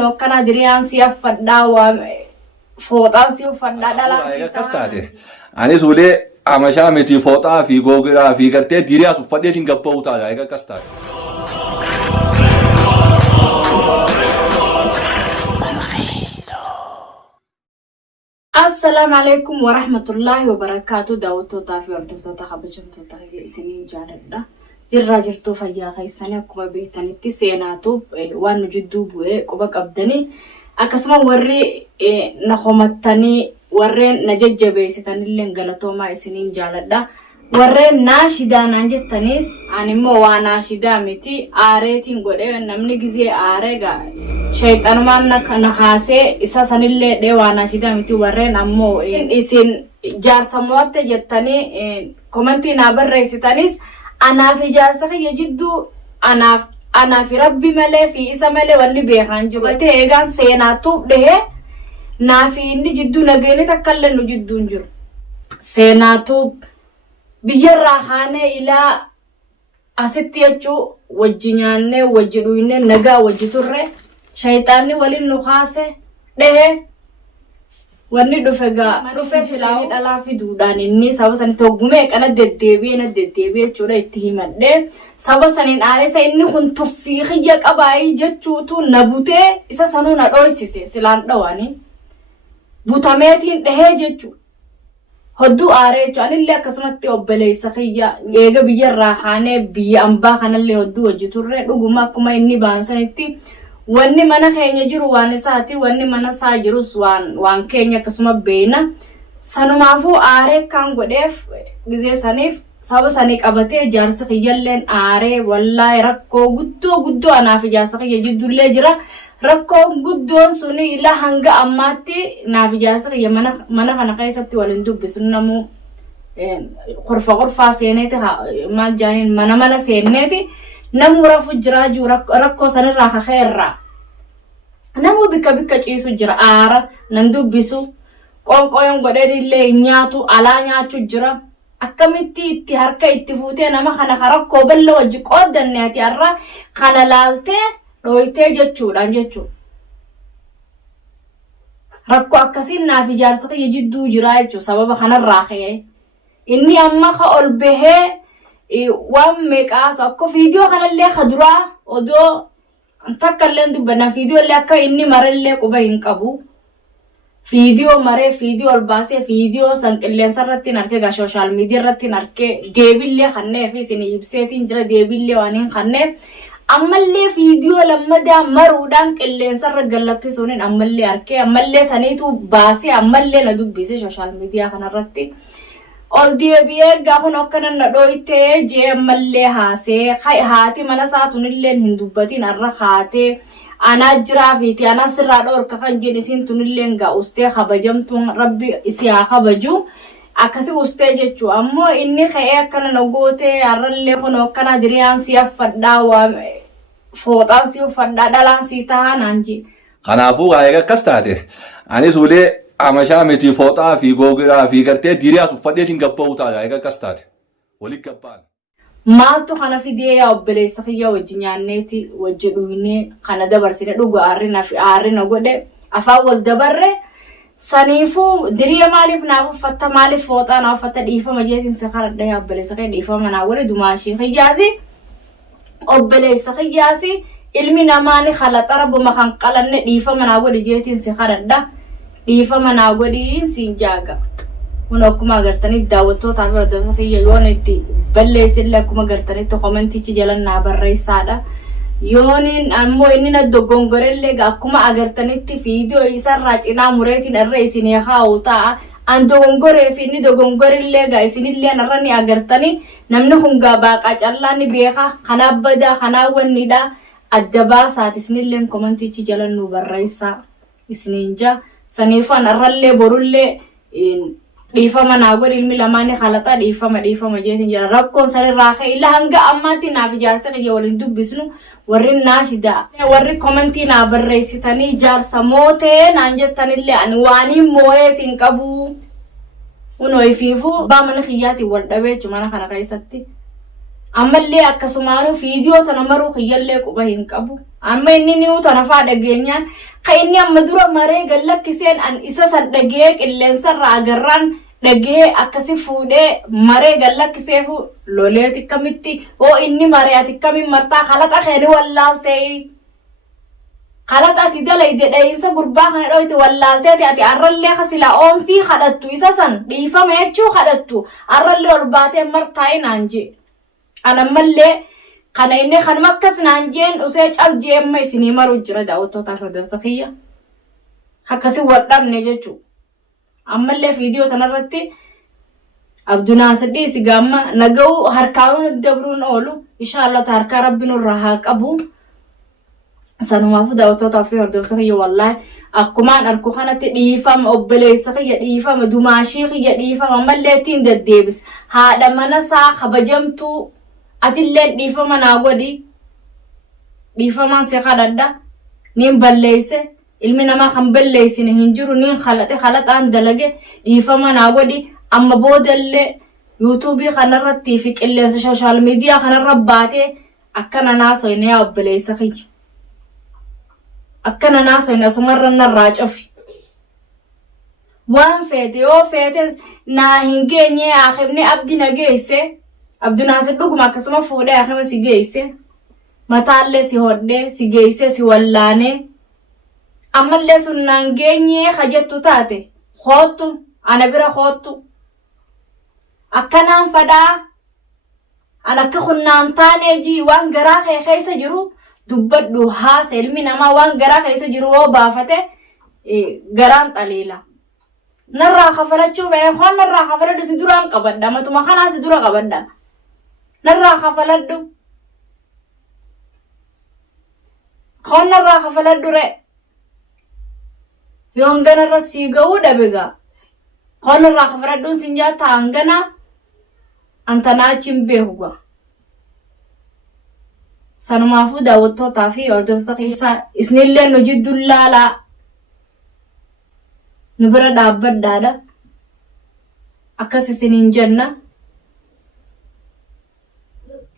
kuno kana diriyaan si affadhaa waa fooxaan si uffadhaa dhalaa si taate ani suulee amashaa miti fooxaa fi googiraa fi gartee diriyaa uffadheetiin gabba'u taata eega akkas taate. السلام عليكم ورحمة الله وبركاته دعوتو تافي وردفتو تخبجمتو تغيي سنين جالدة جرى جرتو فيا غيساني كما بيتاني تسيناتو وانو جدو بوئي كوباك أبداني أكسما وري نخومتاني ورين نججبي ستاني اللي انغلطو ما سنين جالدة ورين ناشدا نانجتانيس أنمو واناشدا متي آريتين قولي نمني جزي آريغا شيطان ما نخاسي إساسان اللي ديوانا شدا متي ورين أمو إسين جار سموات جتاني كومنتي نابر رئيستانيس أنا في جاسخ يجدو أنا في ربي ملي في إسا ملي واللي بيخان جبته إيغان سيناتوب ده نافي إني جدو نغيني تكالن جدو نجر سيناتوب بيجر خانه إلى أستيجو وجنانه وجدوينه نغا وجتره شيطاني ولي نخاسه ده wanni dhufe silaani dhalaa fi duudhaan inni saba sani toggumee kana deddeebi'ee jechuudha itti himadhe saba saniin aaresa inni kun tuffii xiyya qabaayii jechuutu na butee isa sanuu na dhoysise silaan dhawani butameetiin dhahee jechuudha hodduu aaree jechuudha anillee akkasumatti obboleessa xiyya eega biyyarraa kaanee biyya ambaa kanallee hodduu hojjeturre dhuguma akkuma inni baanu sanitti wanni mana keenya jiru waan isaati wanni mana saa jirus waan keenya akkasuma beena sanumaafuu aaree kan godheef gizee saniif saba sanii qabatee jaarsa kiyyalleen aaree wallaahi rakkoo guddoo anaaf jaarsa kiyya jiddullee jira rakkoo guddoon suni ila hanga ammaatti naaf jaarsa kiyya mana kana keessatti waliin dubbisu namu qorfaa seeneeti maal jaaniin mana seeneeti namu rafu jira juu rakkoo sanirraa kakeerraa namu bikka ciisu jira aara nan dubbisu qonqoyon godhedillee nyaatu alaa nyaachu jira akkamitti itti harka itti fuutee nama kana rakkoo balla wajji qooddanne ati arra kana laaltee dhoytee jechuudhaan jechuudha rakkoo akkasiin naaf jaarsa kiyya jidduu jira jechuudha sababa kanarraa ka'ee inni amma ka ol bahee waan meeqaas akka viidiyoo kanallee kaduraa odoo takkalleen dubbanna viidiyoo illee akka inni marallee quba hin qabu viidiyoo maree viidiyoo ol baasee viidiyoo san qilleensa irratti arke ga social media irratti arke deebillee kannee fi isin ibseetiin jira deebillee waan hin kannee ammallee viidiyoo lammadaa maruudhaan qilleensa irra gallakkisuun ammallee arke ammallee saniitu baasee ammallee na dubbise social media kanarratti ol deebi'ee gaafun akkanan na dhoytee jee mallee haasee haati mana saatunillee hin dubbatiin arra haatee anaa jiraafiiti anaa sirraa dhorka kan jedhe isin tunillee gaa ustee kabajamtuun rabbi isii haa kabaju akkasi ustee jechuu ammoo inni ka'ee akkana na gootee arrallee kun akkana diriyaan si affadhaa waa fooxaan si uffadhaa dhalaan si tahaa naan jee. Kanaafuu waa'ee akkas taate ani suulee amashaa miti fooxaa fi googiraa fi gartee diriyaa uffadheetiin gabba'u taata eega akkas taate waliin gabbaan. Maaltu kana fidee yaa obboleessa kiyya wajji nyaanneeti wajji dhuunee kana dabarsine dhuga aarri na godhe afaan wal dabarre saniifuu diriya maaliif naaf uffatta maaliif fooxaa naaf uffatta dhiifama jeetiin si karadha yaa obboleessa kiyya dhiifama naa godhe dumaashii kiyyaasi obboleessa kiyyaasi ilmi namaani khalaxa rabbuma kan qalanne dhiifama naa godhe jeetiin si karadha. dhiifama naa godhiin siin jaaga kun akkuma agartanitti daawwattootaaf hordoftoota kiyya yoon itti balleessille akkuma agartanitti koomentichi jalan naa barreessaadha yooniin ammoo inni na dogongorellee akkuma agartanitti viidiyoo isarraa cinaa mureetiin irra isinii haa'u ta'a an dogongoree fi inni dogongorellee gaa isinillee irra ni agartani namni kun gaa baaqaa callaa ni beeka kanaa badaa kanaa wannidha adda baasaati isinillee koomentichi jalan nu barreessaa isiniin jaa saniifan arrallee borullee dhiifama naa godhe ilmi lamaanii khalaxaa dhiifama jeetiin jira rakkoon sanirraa ka'e ila hanga ammaatti naaf jaarsa kiyya waliin dubbisnu warri naashida warri komentii naa barreessitanii jaarsa mootee naan jettanillee ani waanii moo'ee siin qabu unoo ifiifuu baa mana kiyyaatiin wal dhabee jechu mana kana keessatti ammallee akkasumaanu fiidiyoo tana maruu kiyyallee quba hin qabu. Amma inni ni'uu tana faa dhageenyaan kan inni amma dura maree gallakkiseen an isa san dhagee qilleensarraa agarraan dhagee akkasi fuudhee maree gallakkiseefu loleeti kamitti oo inni maree ati kamin martaa khalaxa keeni wallaaltee khalaxa ati dalayde dhayinsa gurbaa kana dhoyti wallaalteeti ati arrallee kasila oomfii kadhattu isa san dhiifame jechuu kadhattu arrallee ol baatee martaa'e naan jee anammallee kana inni kanuma akkas naan jeen usee cal jeemma isinii maruu jira daawwattootaaf hordoftoota kiyya akkasi wadhabne jechuu ammallee fiidiyoo tanarratti Abdunaasir dhiisi gaamma naga'uu harkaanuun dabruun oolu inshaallah harkaa rabbiin irraa haa qabu sanumaafuu daawwattootaaf fi hordoftoota kiyya wallaahi akkumaan arku kanatti dhiifama obboleessa kiyya dhiifama dumaashii kiyya dhiifama ammallee ittiin deddeebis haadha mana isaa kabajamtuu atillee dhiifama naa godhi dhiifamaan si kadhadha niin balleeyse ilmi namaa kan balleeysine hin jiru niin khalaxaan dalage dhiifama naa godhi amma boodallee yuutuubii kanarratti fi qilleensa sooshaal miidiyaa kanarra baatee akkana naasoyne yaa obboleessa kiyya akkana naasoyne asumarra narraa cofi waan feete yoo feetes naa hin geenye akhirni abdi na geeyse Abdunaasir dhuguma akkasuma fuudhee akima si geeyse mataallee si hodhee si geeyse si wallaanee ammallee sun naan geenyee kajettu taate hoottu ana bira hoottu akkanaan fadhaa an akka kunnaan taanee jii waan garaa kee keessa jiru dubbadhu haasa ilmi namaa waan garaa keessa jiru yoo baafate garaan xaliila narraa kafalachuu fee hoon narraa kafaladhu si duraan qabadha matuma kanaa si dura qabadha narraa kafaladhu hoon narraa kafaladhu re yoo hanganarra sii ga'uu dhabegaa hoon narraa kafaladhuun sin jaata hangana antanaa achiin beekuga sanumaafuu daawwattootaa fi hordoftoota keessaa isinillee nu jidduun laalaa nu bira dhaabbadhaadha akkas isiniin jenna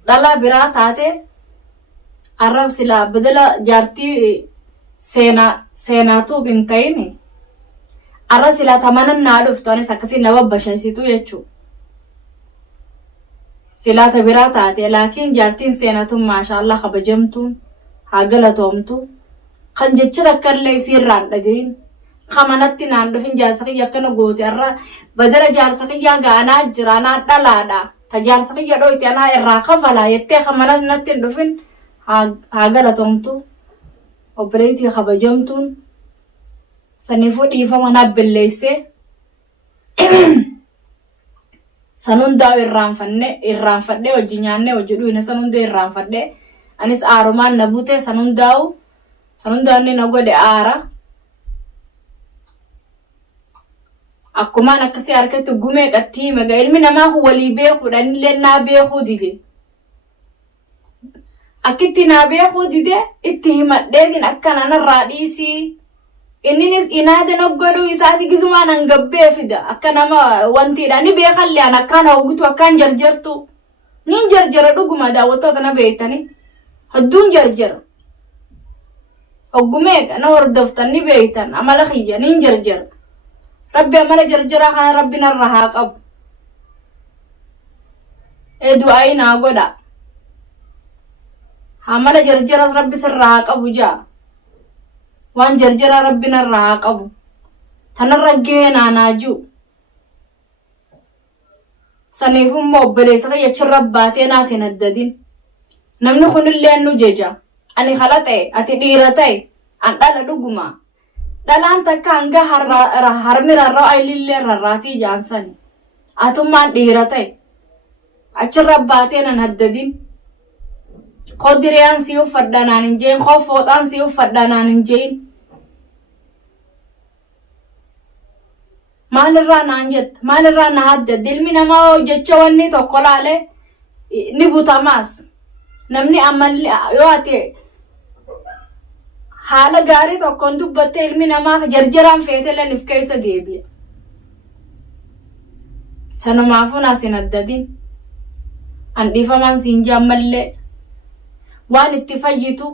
dhalaa biraa taate arrab silaa badala jaartii seenaatuu hin ta'ini arra silaa tamanan naa dhuftu anis akkasii na babbashaysitu jechuu silaa ta biraa taate laakiin jaartiin seenaatuun maashaallah kabajamtuun haa galatoomtu kan jecha takkallee isiirraan dhagayin kamanatti naan dhufin jaarsa kiyya akkana goote arra badala jaarsa kiyyaa gaanaa jira anaa dhalaadha ta jaarsa kiyya dhoyti anaa irraa kafalaa jettee kamanatti natti hin dhufin haa galatoomtu obboleettii kabajamtuun saniifuu dhiifama naaf billeessee san hundaa irraanfadhee wajji nyaannee wajji dhuyne san hundaa irraanfadhee anis aarumaan na buute san hundaanni na godhe aara akkumaan akkasii harkatti gumee qattii mega ilmi namaa kun walii beekuudha innillee naa beekuu dide akkitti naa beekuu dide itti himadheetiin akkana narraa dhiisii inninis inaade noggodhuu isaati gisumaan hangabbee fida akka nama wantiidha ni beekallee an akkaan hawwitu akkaan jarjartu niin jarjara dhuguma daawwattoota na beektanii hedduun jarjara hoggumeeqa na hordoftan ni beektan amala kiyya niin jarjara rabbi amala jarjaraa kana rabbi narra haa qabu du'aayi naa godha amala jarjaras rabbi sirra haa qabu jaa waan jarjara rabbi narra haa qabu tanarra geenaa naaju saniifummoo obboleessa fayyachirra baatee naaseen addadin namni kunillee nu jeja ani khalaxe ati dhiira ta'e an dhala dhuguma dhalaan takka hanga harmirarra ayilillee rarraatii jaansani atummaan dhiira ta'e achirra baatee nan addadin Kodiriyaan si uffadhanaan hin jeen kofooxaan si uffadhanaan hin jeen maalirraa naan jetta maalirraa na hadda dilmi namaa jecha wanni tokko laale ni butamaas namni amalli yoo ate haala gaarii tokkoon dubbatte ilmi namaa jarjaraan feetelee nif keessa deebi'a sanumaafuu naasin addadin an dhiifamaan siin jaamallee waan itti fayyitu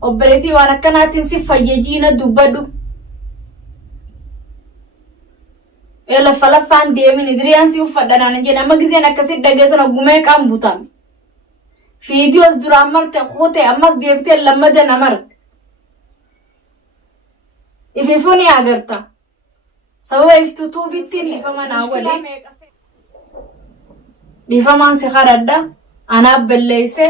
obboleetii waan akkanaatiin si fayyajiina dubbadhu lafaan deemin idiriyaan si uffadhanaan jedhe amma giseen akkasitti dhageessan oggumee qaan butame fiidiyoos duraan marte qote ammas deebitee lammadan amarte ififuni agarta sababa iftutuu bittiin dhiifaman awwalee dhiifamaan si kadhadha anaaf balleeyse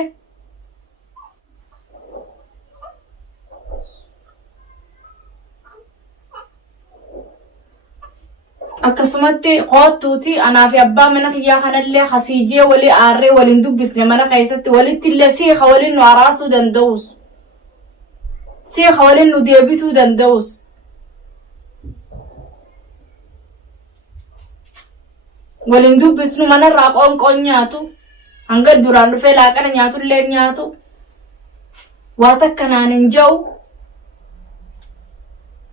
akkasumatti qoottuuti anaaf abbaa mana kiyyaa kanallee hasiijee walii aarree waliin dubbisne mana keessatti walitti illee siiqa waliin nu araasuu danda'us siiqa waliin nu deebisuu danda'us waliin dubbisnu manarraa qoonqoon nyaatu hanga duraan dhufee laaqana nyaatullee nyaatu waa takkanaan hin ja'u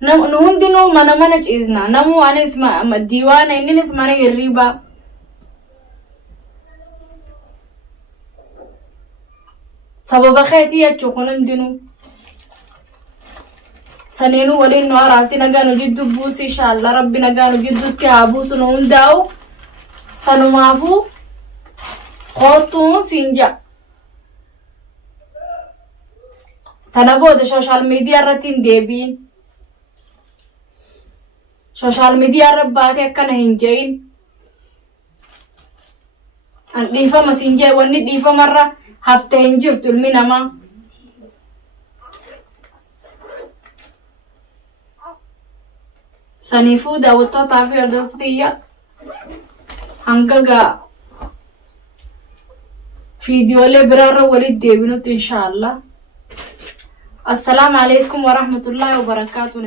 nu hundinuu mana ciisna namuu anis diiwaana inninis mana hirriibaa sababa keetii jechuu kun hundinuu saniinuu waliin nu araasi nagaa nu jiddu buusi inshaalla rabbi nagaa nu jidduutti haa buusu nu hundaa'u sanumaafuu qoottuu siin ja'a tana booda sooshaal miidiyaa irratti hin deebiin social media rabbaate akkana hin jeeyin an dhiifama siin jee wanni dhiifamarra hafte hin jirtu ilmi namaa saniifuu daawwattootaa fi hordoftoota kiyya hanga fiidiyoolee biraarra walitti deebinutti inshallah. Assalamu alaikum wa rahmatullahi wa barakatuh.